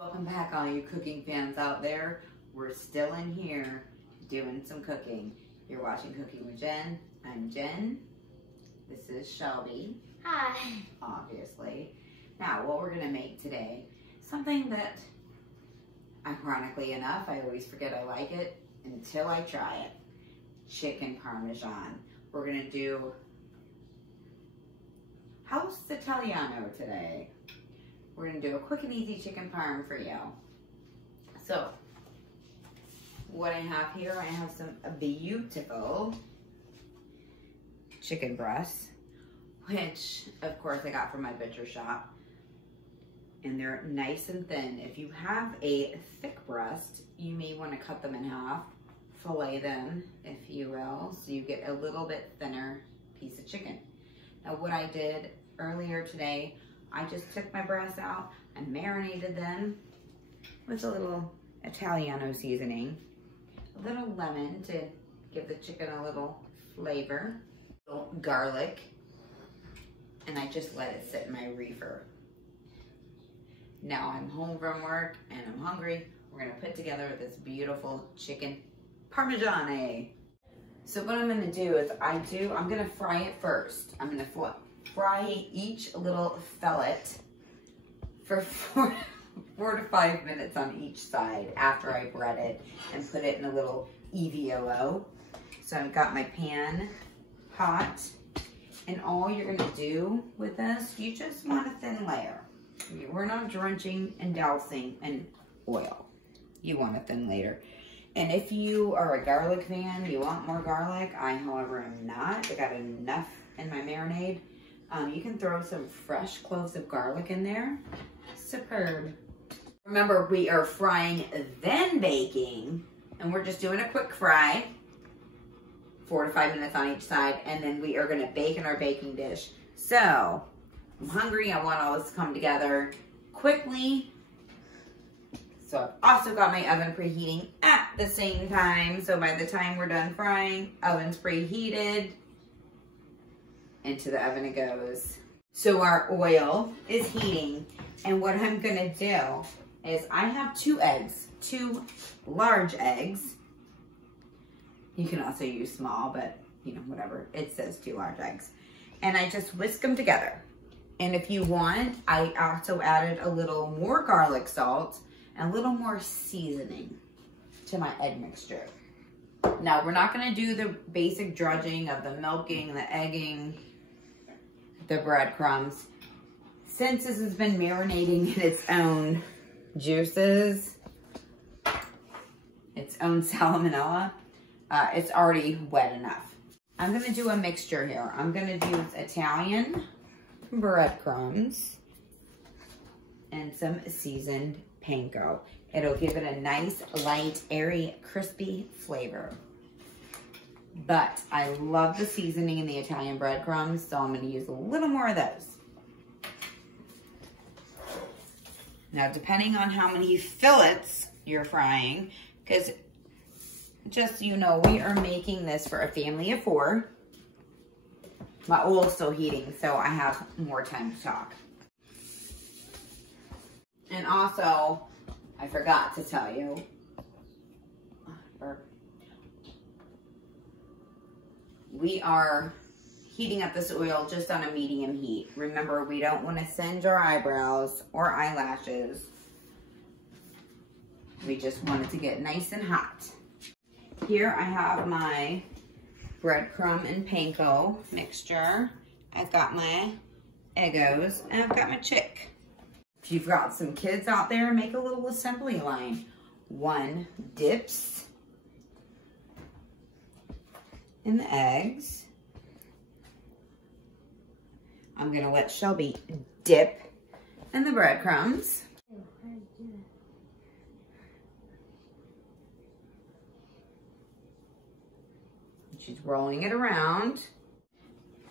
Welcome back, all you cooking fans out there. We're still in here doing some cooking. You're watching Cooking with Jen. I'm Jen. This is Shelby. Hi. Obviously. Now, what we're gonna make today, something that, ironically enough, I always forget I like it until I try it. Chicken parmesan. We're gonna do House Italiano today. We're gonna do a quick and easy chicken parm for you. So, what I have here, I have some beautiful chicken breasts, which of course I got from my butcher shop. And they're nice and thin. If you have a thick breast, you may want to cut them in half, fillet them, if you will, so you get a little bit thinner piece of chicken. Now what I did earlier today, I just took my breasts out and marinated them with a little Italiano seasoning, a little lemon to give the chicken a little flavor, a little garlic, and I just let it sit in my reefer. Now I'm home from work and I'm hungry. We're gonna put together this beautiful chicken parmesan. So what I'm gonna do is I'm gonna fry it first. I'm gonna fry each little fillet for 4 to 5 minutes on each side after I bread it and put it in a little EVOO. So I've got my pan hot, and all you're gonna do with this, you just want a thin layer. We're not drenching and dousing in oil. You want a thin layer. And if you are a garlic fan, you want more garlic. I, however, am not. I got enough in my marinade. You can throw some fresh cloves of garlic in there. Superb. Remember, we are frying then baking, and we're just doing a quick fry, 4 to 5 minutes on each side, and then we are gonna bake in our baking dish. So, I'm hungry, I want all this to come together quickly. So I've also got my oven preheating at the same time. So by the time we're done frying, oven's preheated. Into the oven it goes. So our oil is heating. And what I'm gonna do is I have 2 eggs, 2 large eggs. You can also use small, but you know, whatever. It says 2 large eggs. And I just whisk them together. And if you want, I also added a little more garlic salt and a little more seasoning to my egg mixture. Now, we're not gonna do the basic drudging of the milking, the egging, the breadcrumbs. Since this has been marinating in its own juices, its own salmonella, it's already wet enough. I'm gonna do a mixture here. I'm gonna use Italian breadcrumbs and some seasoned panko. It'll give it a nice, light, airy, crispy flavor. But I love the seasoning in the Italian breadcrumbs, so I'm gonna use a little more of those. Now, depending on how many fillets you're frying, because just so you know, we are making this for a family of 4. My oil's still heating, so I have more time to talk. And also, I forgot to tell you, we are heating up this oil just on a medium heat. Remember, we don't want to singe our eyebrows or eyelashes. We just want it to get nice and hot. Here I have my breadcrumb and panko mixture. I've got my Eggos, and I've got my chick. If you've got some kids out there, make a little assembly line. 1 dips in the eggs. I'm gonna let Shelby dip in the breadcrumbs. She's rolling it around.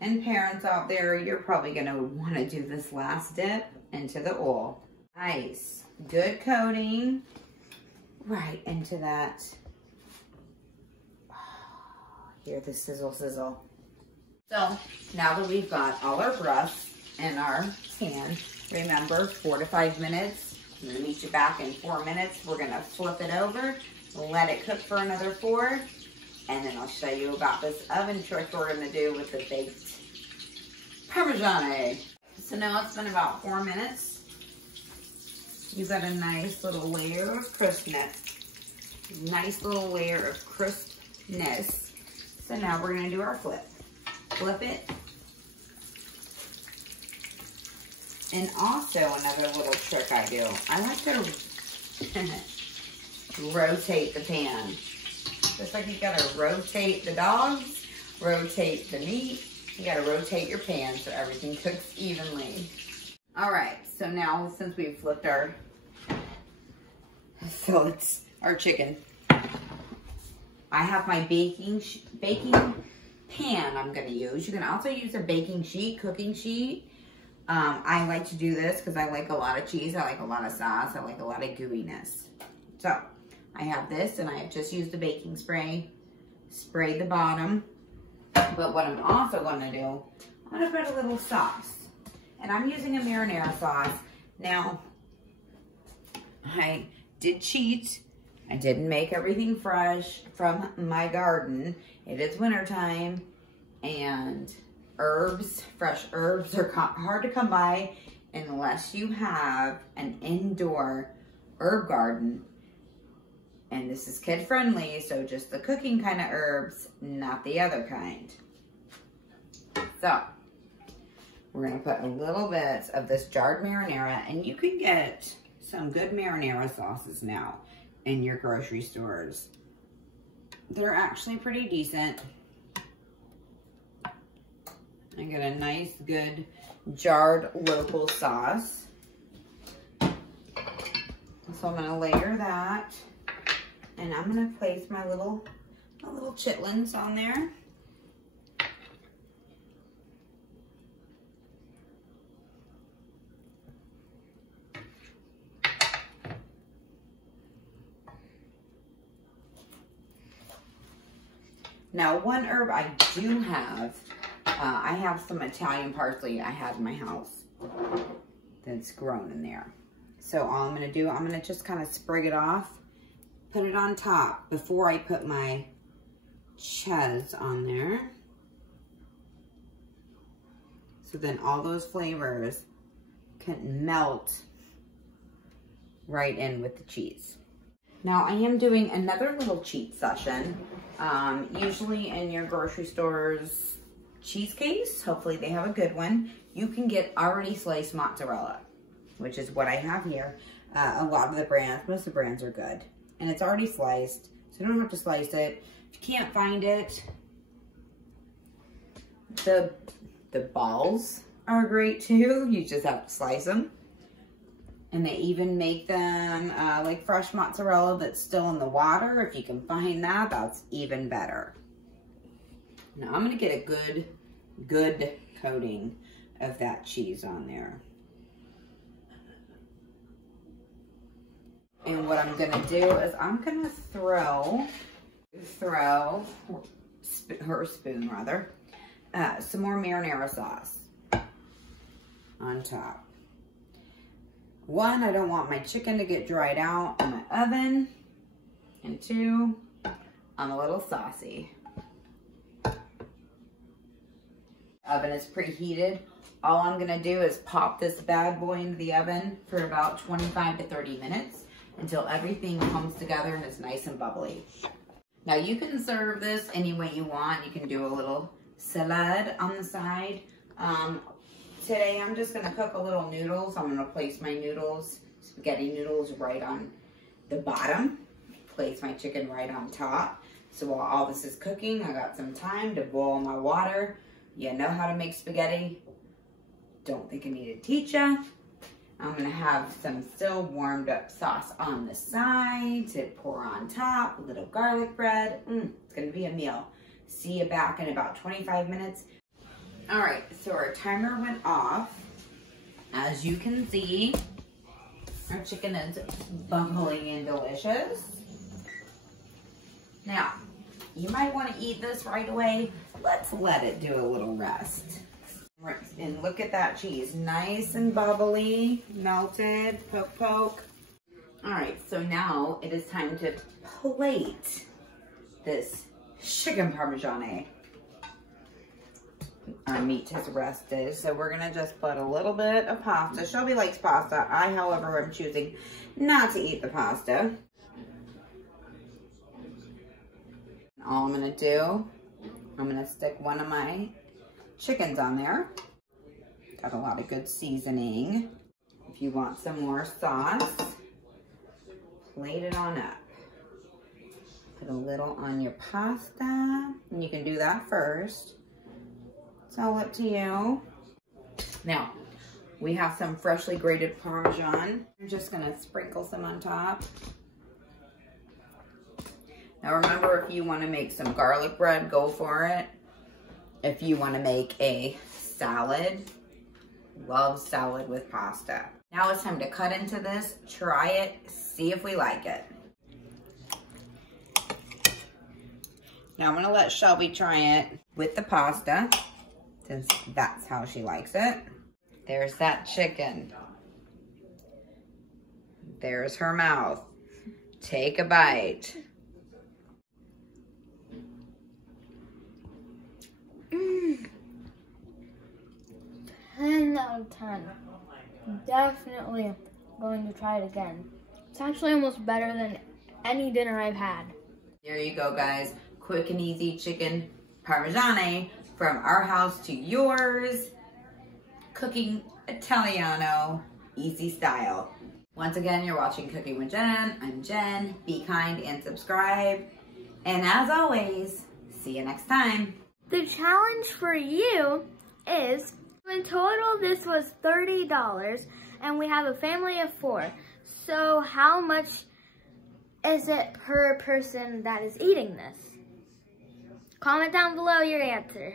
And parents out there, you're probably gonna wanna do this last dip into the oil. Nice, good coating right into that. Hear the sizzle, sizzle. So now that we've got all our breasts in our pan, remember 4 to 5 minutes I'm gonna meet you back in 4 minutes. We're gonna flip it over, let it cook for another 4, and then I'll show you about this oven trick we're gonna do with the baked Parmesan. So now it's been about 4 minutes. You've got a nice little layer of crispness. Nice little layer of crispness. So now we're gonna do our flip. Flip it. And also another little trick I do, I like to rotate the pan. Just like you gotta rotate the dogs, rotate the meat, you gotta rotate your pan so everything cooks evenly. All right, so now since we've flipped our fillets, our chicken, I have my baking pan I'm gonna use. You can also use a baking sheet, cooking sheet. I like to do this because I like a lot of cheese, I like a lot of sauce, I like a lot of gooiness. So I have this and I have just used the baking spray, sprayed the bottom. But what I'm also gonna do, I'm gonna put a little sauce. And I'm using a marinara sauce. Now, I did cheat. I didn't make everything fresh from my garden. It is wintertime and fresh herbs are hard to come by unless you have an indoor herb garden. And this is kid friendly, so just the cooking kind of herbs, not the other kind. So, we're gonna put a little bit of this jarred marinara, and you can get some good marinara sauces now in your grocery stores. They're actually pretty decent. I get a nice, good, jarred local sauce. So I'm gonna layer that, and I'm gonna place my little chitlins on there. Now, one herb I do have, I have some Italian parsley I had in my house that's grown in there. So all I'm gonna do, I'm gonna just kind of sprig it off, put it on top before I put my cheese on there. So then all those flavors can melt right in with the cheese. Now I am doing another little cheat session. Usually in your grocery store's cheese case, hopefully they have a good one, you can get already sliced mozzarella, which is what I have here. A lot of the brands, most of the brands are good. And it's already sliced, so you don't have to slice it. If you can't find it, the balls are great too. You just have to slice them. And they even make them like fresh mozzarella that's still in the water. If you can find that, that's even better. Now I'm gonna get a good coating of that cheese on there. And what I'm gonna do is I'm gonna throw her spoon rather, some more marinara sauce on top. One, I don't want my chicken to get dried out in my oven. And two, I'm a little saucy. Oven is preheated. All I'm gonna do is pop this bad boy into the oven for about 25 to 30 minutes until everything comes together and is nice and bubbly. Now you can serve this any way you want. You can do a little salad on the side. Today I'm just gonna cook a little noodles. I'm gonna place my noodles, spaghetti noodles, right on the bottom. Place my chicken right on top. So while all this is cooking, I got some time to boil my water. You know how to make spaghetti. Don't think I need to teach ya. I'm gonna have some still warmed up sauce on the side to pour on top, a little garlic bread. It's gonna be a meal. See you back in about 25 minutes. All right, so our timer went off. As you can see, our chicken is bubbly and delicious. Now, you might want to eat this right away. Let's let it do a little rest. And look at that cheese, nice and bubbly, melted, poke, poke. All right, so now it is time to plate this chicken parmigiana. Our meat has rested, so we're gonna just put a little bit of pasta. Shelby likes pasta. I, however, am choosing not to eat the pasta. All I'm gonna do, I'm gonna stick one of my chickens on there. Got a lot of good seasoning. If you want some more sauce, plate it on up. Put a little on your pasta, and you can do that first. It's all up to you. Now, we have some freshly grated Parmesan. I'm just gonna sprinkle some on top. Now remember, if you wanna make some garlic bread, go for it. If you wanna make a salad, love salad with pasta. Now it's time to cut into this, try it, see if we like it. Now I'm gonna let Shelby try it with the pasta, since that's how she likes it. There's that chicken. There's her mouth. Take a bite. 10 out of 10. Definitely going to try it again. It's actually almost better than any dinner I've had. There you go, guys. Quick and easy chicken parmigiana from our house to yours. Cooking Italiano, easy style. Once again, you're watching Cooking with Jen. I'm Jen. Be kind and subscribe. And as always, see you next time. The challenge for you is, in total, this was $30, and we have a family of 4. So how much is it per person that is eating this? Comment down below your answer.